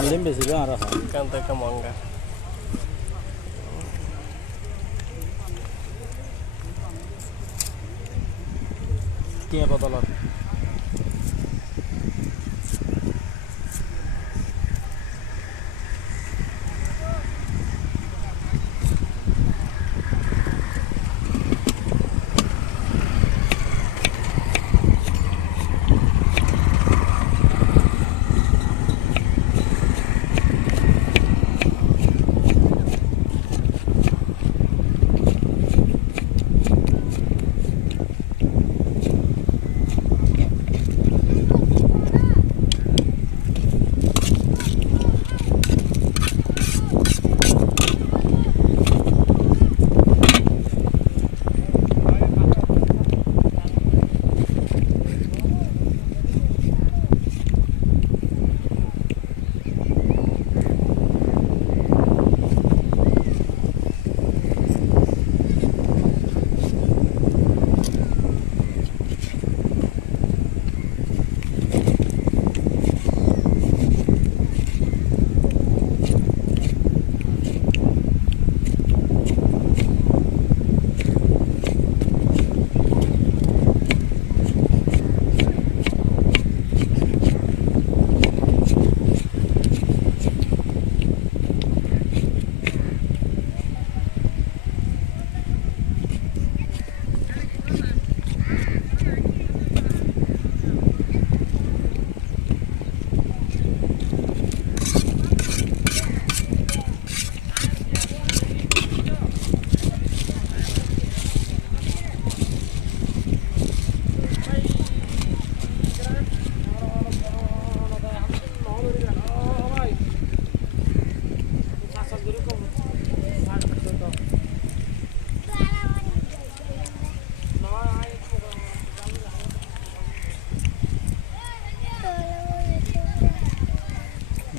মারলিম বেশি বে আর কান্তা একটা মঙ্গা কি বদলত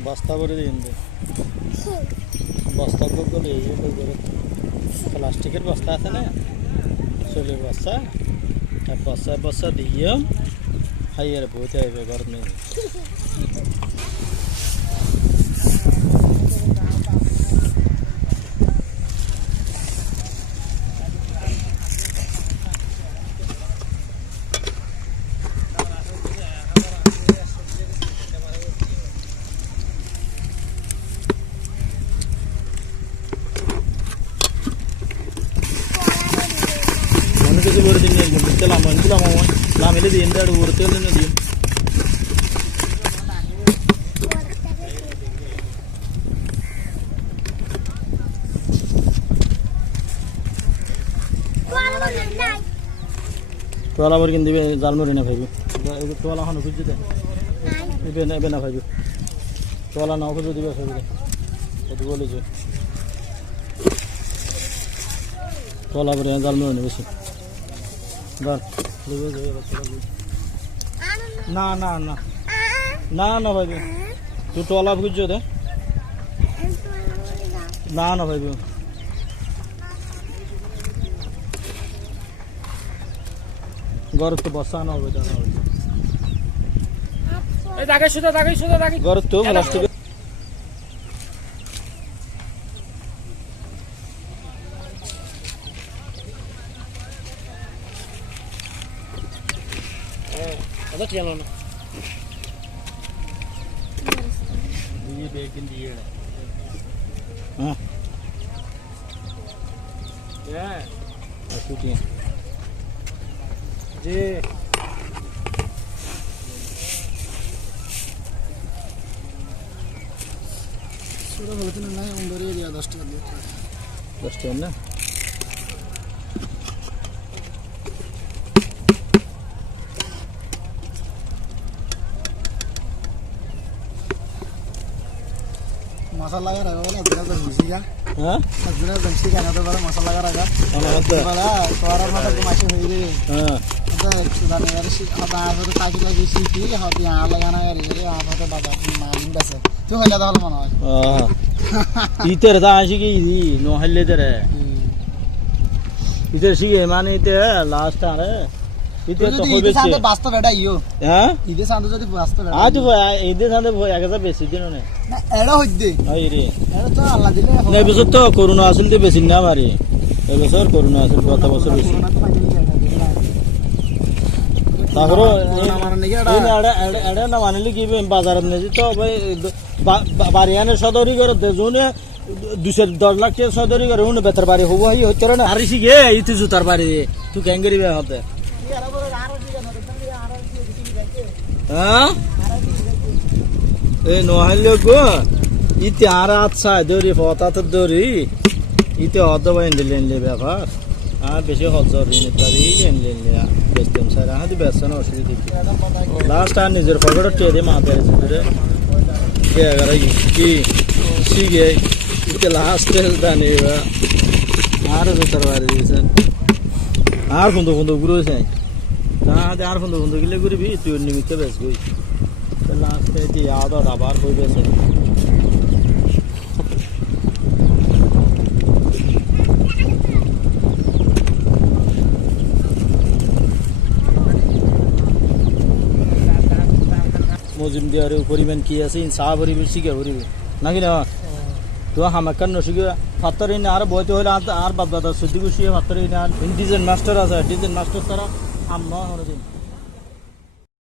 বস্তা ভরে দিন বস্তা করলে এই করে প্লাস্টিকের বস্তা আছে না চলে বস্তা আর বস্তা বস্তা দিয়ে হাইয়ার বইতে আসবে গরমে কিছু করে দিন লামিলে দিন উড়তে দিন তোলা বর কিন দিবে জালমুড়ি না ভাইবি তোলা হন খুঁজে দে এবে না ভাইবি তোলা না খুঁজে দিবে ভাইবি এটু বলেছে তোলা বর জালমুড়ি নেবে বেশি না না না না না ভাইবি তুই তোলা খুঁজছো দে না না ভাইবি গরত তো বসানো হবে জানা হবে এই দাগে সুদা গরত তো plastic ada tiang mana ini bikin dia ya aku dia जी सुरा बोलते ना ना उंदर ये 10 टाइम ना मसाला लगा रहा है वाला तो मिसी जा हां अजरा दंशी का ना तो बड़ा मसाला लगा रहा है वाला तोरा मतलब माछी हुई रे हां तो सुधारने यार अब आप तो काटी लगी सी थी हां यहां लगाना यार ये आप तो बाबा मान बस तो हो जाता हल मना हां इधर दा आशी की नो हल्ले इधर है इधर सी माने इधर लास्ट आ रे ইতে তো যদি হবে ঈদের সাথে বাস্তব এটা ইয়ো হ্যাঁ ঈদের সাথে যদি বাস্তব এটা আজ ঈদের সাথে 1000 বেশি দিন না না এটা হইছে ওই রে এটা তো আল্লাহ দিলে না এবছর তো করোনা আসল দিয়ে বেশি না মারি এবছর করোনা আসল গত বছর বেশি তারপরে এটা না মানিলে কি বাজারের নেই তো ভাই বাড়িয়ানের সদরি করে জনে 210 লাখ টাকা সদরি করে উনি বেতার বাড়ি হবো হইতে না আর শিখে ইতি জুতার বাড়ি তুই কেন করিবে হতে হ্যাঁ এই নহলে গো ইতি আর আচ্ছা দৌড়ি ফতাত দৌড়ি ইতি অর্ধ বাইন দিলেন ব্যাপার আর বেশি হজর ইত্যাদি কিনলেন বেচতাম স্যার হাতে বেচছেন অসুবিধা লাস্ট আর নিজের পকেটে টেয়ে দিয়ে মাথায় ধরে কে এগারো কি শিখে ইতে লাস্ট জানি আর জুতার বাড়ি দিয়েছেন আর ফুন্দো ফুন্দো ঘুরেছে তাহলে আর ফুন্দো ফুন্দো গেলে ঘুরবি তুই নিমিত্তে বেচবি লাস্টে দিয়ে আদর আবার হয়ে গেছে মজিম দিয়ারে পরিমাণ কি আছে চা ভরিবি শিখে ভরিবি নাকি না তো হামাকার নসিকে ফাত্তর আর বইতে হলে আর বাদ বাদ সর্দি বসিয়ে ফাত্তর ডিজাইন মাস্টার আছে ডিজাইন মাস্টার তারা আম নয়